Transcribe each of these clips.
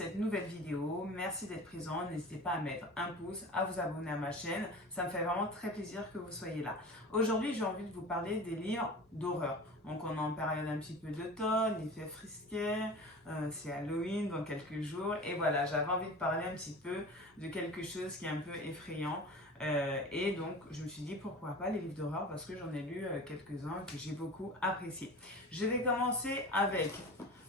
cette nouvelle vidéo. Merci d'être présent. N'hésitez pas à mettre un pouce, à vous abonner à ma chaîne. Ça me fait vraiment très plaisir que vous soyez là. Aujourd'hui, j'ai envie de vous parler des livres d'horreur. Donc, on est en période un petit peu d'automne, il fait frisquet, c'est Halloween dans quelques jours. Et voilà, j'avais envie de parler un petit peu de quelque chose qui est un peu effrayant. Et donc, je me suis dit pourquoi pas les livres d'horreur parce que j'en ai lu quelques-uns que j'ai beaucoup appréciés. Je vais commencer avec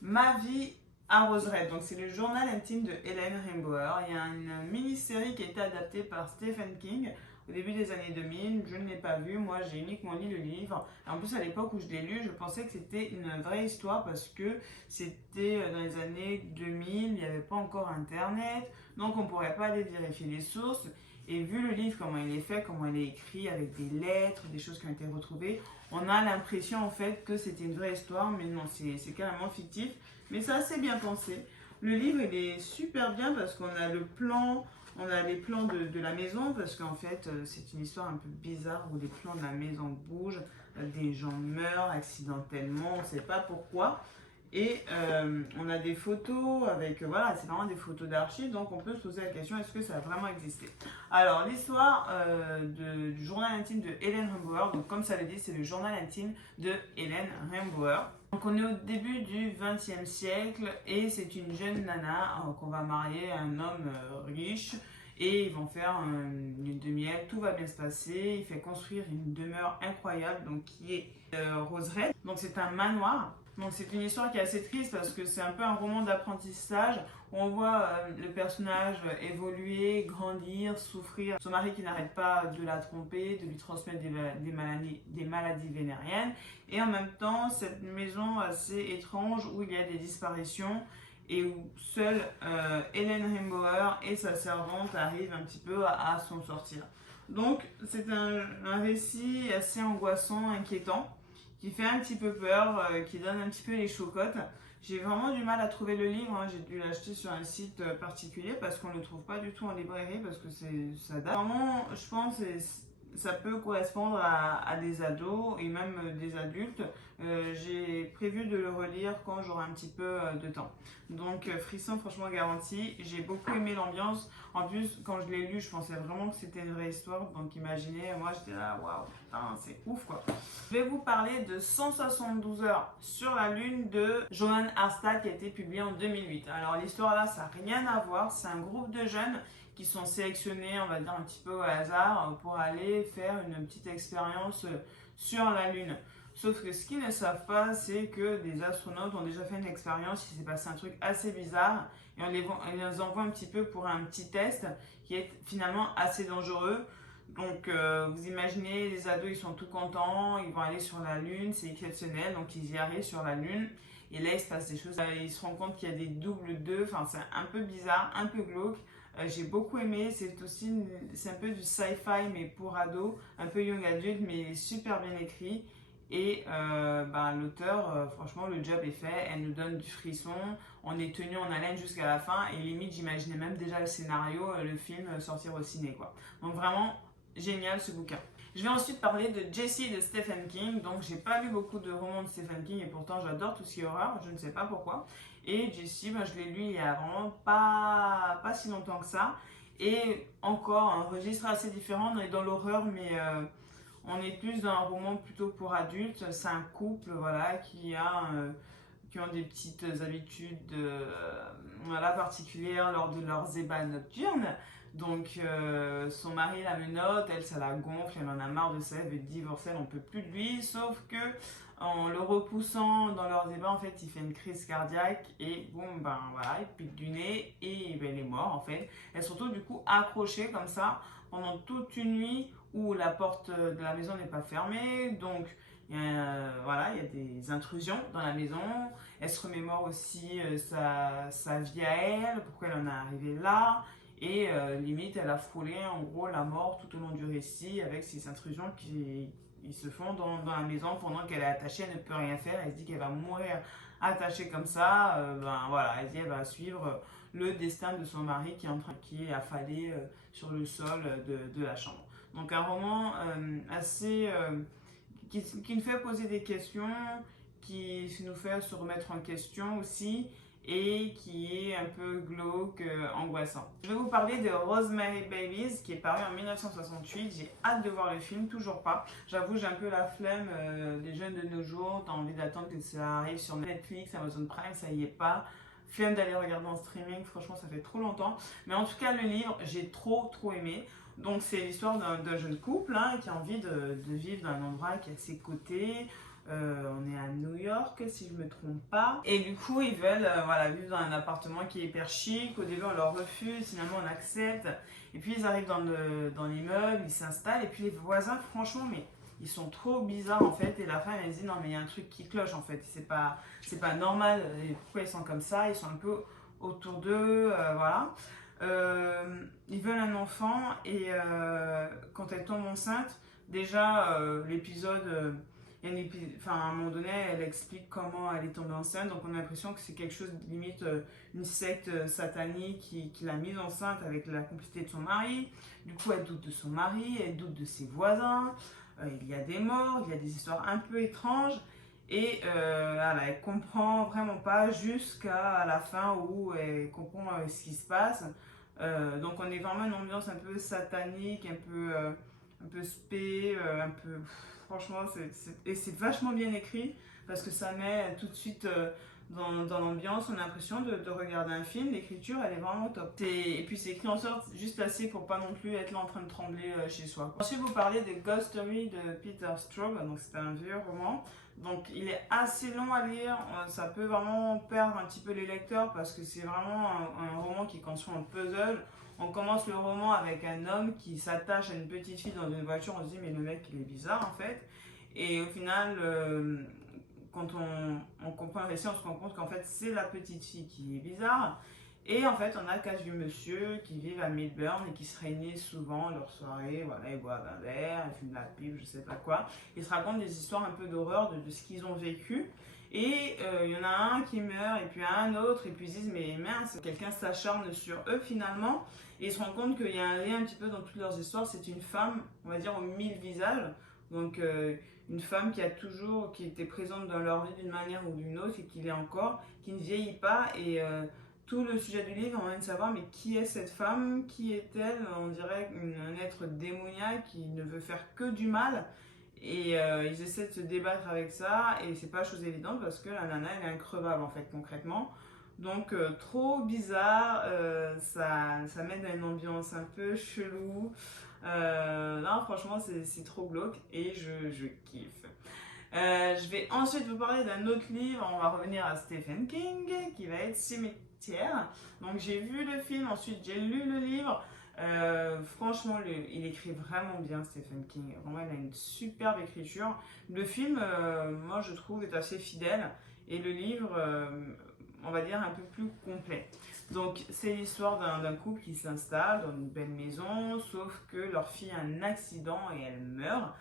Ma vie à Rose Red. Donc, c'est le journal intime de Helen Rimbauer. Il y a une mini-série qui a été adaptée par Stephen King au début des années 2000. Je ne l'ai pas vu, moi j'ai uniquement lu le livre. Et en plus, à l'époque où je l'ai lu, je pensais que c'était une vraie histoire parce que c'était dans les années 2000, il n'y avait pas encore Internet, donc on ne pourrait pas aller vérifier les sources. Et vu le livre, comment il est fait, comment il est écrit, avec des lettres, des choses qui ont été retrouvées, on a l'impression en fait que c'était une vraie histoire, mais non, c'est carrément fictif. Mais c'est assez bien pensé. Le livre, il est super bien parce qu'on a le plan, on a les plans de la maison, parce qu'en fait, c'est une histoire un peu bizarre où les plans de la maison bougent, des gens meurent accidentellement, on ne sait pas pourquoi. Et on a des photos avec, voilà, c'est vraiment des photos d'archives, donc on peut se poser la question, est-ce que ça a vraiment existé? Alors, l'histoire du journal intime de Helen Rimbauer, donc comme ça le dit, c'est le journal intime de Helen Rimbauer. Donc on est au début du XXe siècle et c'est une jeune nana qu'on va marier à un homme riche. Et ils vont faire une lune de miel, tout va bien se passer. Il fait construire une demeure incroyable, donc qui est Rose Red. Donc c'est un manoir. Donc c'est une histoire qui est assez triste parce que c'est un peu un roman d'apprentissage où on voit le personnage évoluer, grandir, souffrir. Son mari qui n'arrête pas de la tromper, de lui transmettre des maladies vénériennes. Et en même temps, cette maison assez étrange où il y a des disparitions et où seule Helen Rimbauer et sa servante arrivent un petit peu à s'en sortir. Donc c'est un récit assez angoissant, inquiétant, qui fait un petit peu peur, qui donne un petit peu les chocottes. J'ai vraiment du mal à trouver le livre, hein. J'ai dû l'acheter sur un site particulier parce qu'on ne le trouve pas du tout en librairie parce que ça date. Vraiment, je pense que ça peut correspondre à des ados et même des adultes. J'ai prévu de le relire quand j'aurai un petit peu de temps. Donc frisson franchement garanti. J'ai beaucoup aimé l'ambiance. En plus, quand je l'ai lu, je pensais vraiment que c'était une vraie histoire. Donc imaginez, moi j'étais là, waouh, c'est ouf quoi. Je vais vous parler de 172 heures sur la Lune de Johan Harstad qui a été publié en 2008. Alors l'histoire là, ça n'a rien à voir. C'est un groupe de jeunes qui sont sélectionnés, on va dire un petit peu au hasard, pour aller faire une petite expérience sur la Lune. Sauf que ce qu'ils ne savent pas, c'est que des astronautes ont déjà fait une expérience, il s'est passé un truc assez bizarre, et on les envoie un petit peu pour un petit test qui est finalement assez dangereux. Donc vous imaginez, les ados ils sont tout contents, ils vont aller sur la Lune, c'est exceptionnel, donc ils y arrivent sur la Lune. Et là il se passe des choses, ils se rendent compte qu'il y a des doubles d'eux, enfin c'est un peu bizarre, un peu glauque. J'ai beaucoup aimé, c'est un peu du sci-fi mais pour ados, un peu young adulte mais super bien écrit. Et l'auteur, franchement, le job est fait, elle nous donne du frisson, on est tenu en haleine jusqu'à la fin et limite, j'imaginais même déjà le scénario, le film sortir au ciné, quoi. Donc vraiment, génial ce bouquin. Je vais ensuite parler de Jessie de Stephen King. Donc, j'ai pas lu beaucoup de romans de Stephen King et pourtant j'adore tout ce qui est horreur, je ne sais pas pourquoi. Et Jessie, je l'ai lu il y a vraiment pas si longtemps que ça. Et encore un registre assez différent, on est dans l'horreur, mais on est plus dans un roman plutôt pour adultes. C'est un couple voilà, qui ont des petites habitudes voilà, particulières lors de leurs ébats nocturnes. Donc son mari la menotte, elle ça la gonfle, elle en a marre de ça, elle veut divorcer, elle n'en peut plus de lui, sauf que en le repoussant dans leurs ébats, en fait il fait une crise cardiaque et bon voilà, il pique du nez et il est mort en fait. Elle se retrouve du coup accrochée comme ça pendant toute une nuit où la porte de la maison n'est pas fermée, donc voilà, il y a des intrusions dans la maison. Elle se remémore aussi sa vie à elle, pourquoi elle en est arrivée là. Et limite, elle a frôlé en gros la mort tout au long du récit avec ces intrusions qui se font dans la maison pendant qu'elle est attachée, elle ne peut rien faire. Elle se dit qu'elle va mourir attachée comme ça. Voilà, elle dit qu'elle va suivre le destin de son mari qui est affalé sur le sol de la chambre. Donc un roman assez qui nous fait poser des questions, qui nous fait se remettre en question aussi. et qui est un peu glauque, angoissant. Je vais vous parler de Rosemary Babies qui est paru en 1968. J'ai hâte de voir le film, toujours pas. J'avoue, j'ai un peu la flemme des jeunes de nos jours. T'as envie d'attendre que ça arrive sur Netflix, Amazon Prime, ça y est pas. Flemme d'aller regarder en streaming, franchement ça fait trop longtemps. Mais en tout cas le livre, j'ai trop aimé. Donc c'est l'histoire d'un jeune couple qui a envie de vivre dans un endroit qui est à ses côtés. On est à New York si je ne me trompe pas. Et du coup ils veulent voilà, vivre dans un appartement qui est hyper chic. Au début on leur refuse, finalement on accepte. Et puis ils arrivent dans l'immeuble, ils s'installent. Et puis les voisins franchement mais ils sont trop bizarres en fait. Et la femme elle dit non mais il y a un truc qui cloche en fait. C'est pas normal. Et pourquoi ils sont comme ça? Ils sont un peu autour d'eux, voilà. Ils veulent un enfant et quand elle tombe enceinte, déjà l'épisode, à un moment donné, elle explique comment elle est tombée enceinte, donc on a l'impression que c'est quelque chose de limite une secte satanique qui l'a mise enceinte avec la complicité de son mari. Du coup, elle doute de son mari, elle doute de ses voisins, il y a des morts, il y a des histoires un peu étranges. Et voilà, elle comprend vraiment pas jusqu'à la fin où elle comprend ce qui se passe. Donc on est vraiment une ambiance un peu satanique, un peu spé, un peu... Franchement, et c'est vachement bien écrit parce que ça met tout de suite dans l'ambiance. On a l'impression de regarder un film. L'écriture, elle est vraiment top. Et puis c'est écrit en sorte juste assez pour pas non plus être là en train de trembler chez soi. Ensuite, vous parlez de Ghost Story de Peter Straub. Donc c'est un vieux roman. Donc il est assez long à lire, ça peut vraiment perdre un petit peu les lecteurs parce que c'est vraiment un roman qui est construit en puzzle. On commence le roman avec un homme qui s'attache à une petite fille dans une voiture, on se dit mais le mec il est bizarre en fait. Et au final, quand on comprend le récit, on se rend compte qu'en fait c'est la petite fille qui est bizarre. Et en fait, on a 4 vieux monsieur qui vivent à Melbourne et qui se réunissent souvent leur soirée. Voilà, ils boivent un verre, ils fument de la pipe, je sais pas quoi. Ils se racontent des histoires un peu d'horreur de ce qu'ils ont vécu. Et il y en a un qui meurt, et puis un autre, et puis ils se disent mais mince, quelqu'un s'acharne sur eux finalement. Et ils se rendent compte qu'il y a un lien un petit peu dans toutes leurs histoires. C'est une femme, on va dire, aux 1000 visages. Donc une femme qui était présente dans leur vie d'une manière ou d'une autre et qui l'est encore, qui ne vieillit pas. Et tout le sujet du livre, on a envie de savoir mais qui est cette femme, qui est-elle? On dirait un être démoniaque qui ne veut faire que du mal. Et ils essaient de se débattre avec ça et c'est pas chose évidente parce que la nana elle est increvable en fait concrètement. Donc trop bizarre, ça met dans une ambiance un peu chelou. Non franchement c'est trop glauque et je kiffe. Je vais ensuite vous parler d'un autre livre, on va revenir à Stephen King qui va être Cimetière. Donc j'ai vu le film, ensuite j'ai lu le livre. Franchement, il écrit vraiment bien Stephen King. Vraiment, il a une superbe écriture. Le film, moi je trouve, est assez fidèle et le livre, on va dire, un peu plus complet. Donc c'est l'histoire d'un couple qui s'installe dans une belle maison, sauf que leur fille a un accident et elle meurt.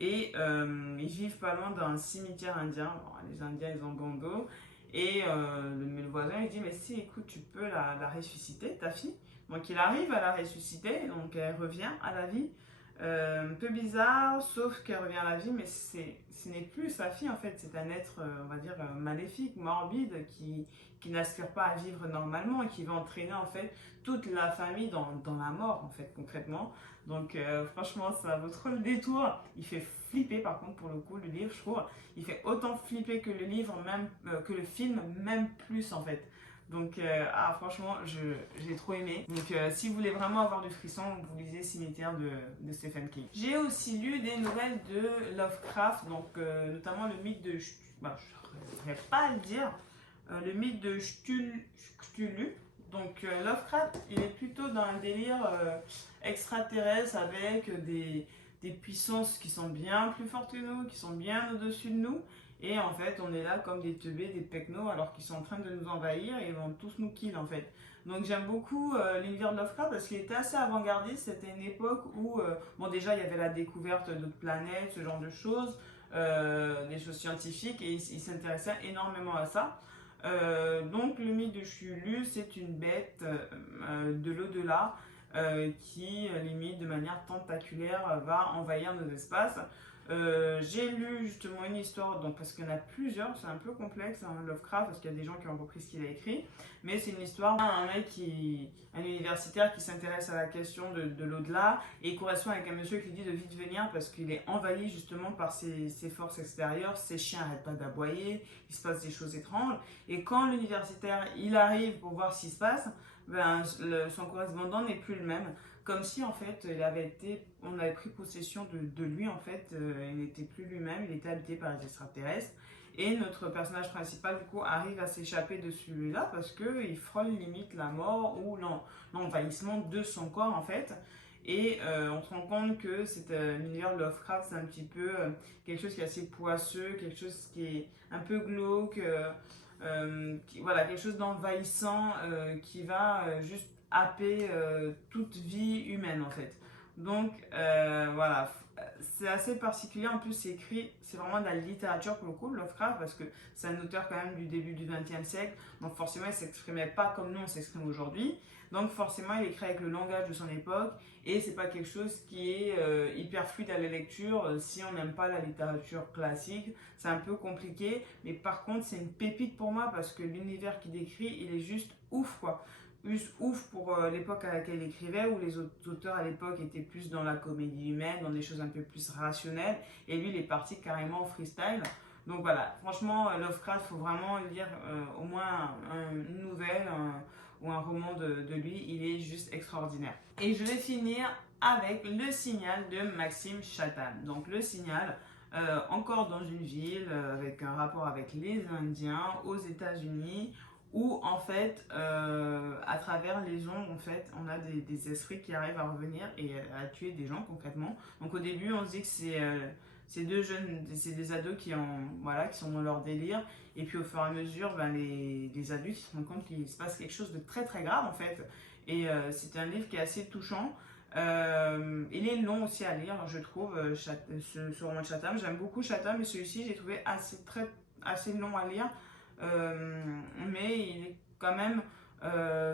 Et ils vivent pas loin d'un cimetière indien. Bon, les Indiens, ils ont bon dos. Et le voisin, il dit, mais si, écoute, tu peux la ressusciter, ta fille. Donc il arrive à la ressusciter, donc elle revient à la vie. Un peu bizarre, sauf qu'elle revient à la vie, mais ce n'est plus sa fille en fait, c'est un être, on va dire, maléfique, morbide, qui n'aspire pas à vivre normalement et qui va entraîner en fait toute la famille dans la mort en fait, concrètement. Donc franchement, ça vaut trop le détour. Il fait flipper par contre pour le coup, le livre, je trouve. Il fait autant flipper que le livre, même que le film, même plus en fait. Donc, franchement, j'ai trop aimé. Donc, si vous voulez vraiment avoir du frisson, vous lisez Cimetière de Stephen King. J'ai aussi lu des nouvelles de Lovecraft, donc notamment le mythe de... je n'arriverai pas à le dire. Le mythe de Cthulhu. Donc, Lovecraft, il est plutôt dans un délire extraterrestre avec des puissances qui sont bien plus fortes que nous, qui sont bien au-dessus de nous. Et en fait, on est là comme des teubés, des pecnos, alors qu'ils sont en train de nous envahir et ils vont tous nous kill en fait. Donc j'aime beaucoup l'univers de Lovecraft parce qu'il était assez avant-gardiste. C'était une époque où, bon déjà, il y avait la découverte d'autres planètes, ce genre de choses, des choses scientifiques, et il s'intéressait énormément à ça. Donc le mythe de Cthulhu, c'est une bête de l'au-delà qui, limite de manière tentaculaire, va envahir nos espaces. J'ai lu justement une histoire, donc parce qu'il y en a plusieurs, c'est un peu complexe, hein, Lovecraft, parce qu'il y a des gens qui ont repris ce qu'il a écrit, mais c'est une histoire d'un mec un universitaire qui s'intéresse à la question de l'au-delà, et il correspond avec un monsieur qui lui dit de vite venir parce qu'il est envahi justement par ses forces extérieures, ses chiens n'arrêtent pas d'aboyer, il se passe des choses étranges, et quand l'universitaire il arrive pour voir ce qui se passe, ben, son correspondant n'est plus le même. Comme si en fait on avait pris possession de lui en fait, il n'était plus lui-même, il était habité par les extraterrestres. Et notre personnage principal du coup arrive à s'échapper de celui-là parce qu'il frôle limite la mort ou l'envahissement de son corps en fait. Et on se rend compte que c'est l'univers de Lovecraft, c'est un petit peu quelque chose qui est assez poisseux, quelque chose qui est un peu glauque, voilà, quelque chose d'envahissant qui va juste happer toute vie humaine en fait. Donc voilà, c'est assez particulier. En plus, c'est écrit, c'est vraiment de la littérature pour le coup, Lovecraft, parce que c'est un auteur quand même du début du XXe siècle. Donc forcément, il ne s'exprimait pas comme nous on s'exprime aujourd'hui. Donc forcément, il écrit avec le langage de son époque et c'est pas quelque chose qui est hyper fluide à la lecture si on n'aime pas la littérature classique. C'est un peu compliqué, mais par contre, c'est une pépite pour moi parce que l'univers qu'il décrit, il est juste ouf quoi. Juste ouf pour l'époque à laquelle il écrivait, où les autres auteurs à l'époque étaient plus dans la comédie humaine, dans des choses un peu plus rationnelles, et lui, il est parti carrément au freestyle. Donc voilà, franchement, Lovecraft, il faut vraiment lire au moins une nouvelle ou un roman de lui, il est juste extraordinaire. Et je vais finir avec Le Signal de Maxime Chatham. Donc Le Signal, encore dans une ville avec un rapport avec les Indiens aux États-Unis, où en fait, à travers les ombres, en fait, on a des esprits qui arrivent à revenir et à tuer des gens concrètement. Donc au début, on se dit que c'est deux jeunes, c'est des ados voilà, qui sont dans leur délire. Et puis au fur et à mesure, ben, les adultes se rendent compte qu'il se passe quelque chose de très très grave en fait. Et c'est un livre qui est assez touchant. Il est long aussi à lire, je trouve, ce roman de Chatham. J'aime beaucoup Chatham, mais celui-ci, j'ai trouvé assez long à lire. Mais il est quand même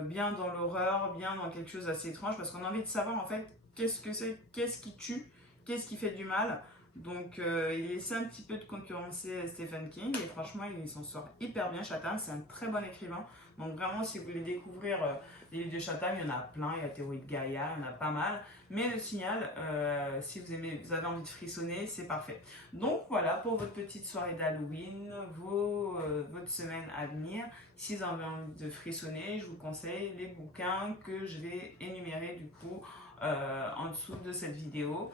bien dans l'horreur, bien dans quelque chose d'assez étrange, parce qu'on a envie de savoir en fait qu'est-ce que c'est, qu'est-ce qui tue, qu'est-ce qui fait du mal. Donc il essaie un petit peu de concurrencer Stephen King et franchement il s'en sort hyper bien. Chatham, c'est un très bon écrivain. Donc vraiment si vous voulez découvrir les livres de Chatham, il y en a plein, il y a Théorie de Gaïa, il y en a pas mal. Mais Le Signal, si vous avez envie de frissonner, c'est parfait. Donc voilà pour votre petite soirée d'Halloween, votre semaine à venir. Si vous avez envie de frissonner, je vous conseille les bouquins que je vais énumérer du coup en dessous de cette vidéo.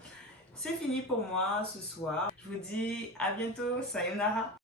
C'est fini pour moi ce soir. Je vous dis à bientôt. Sayonara.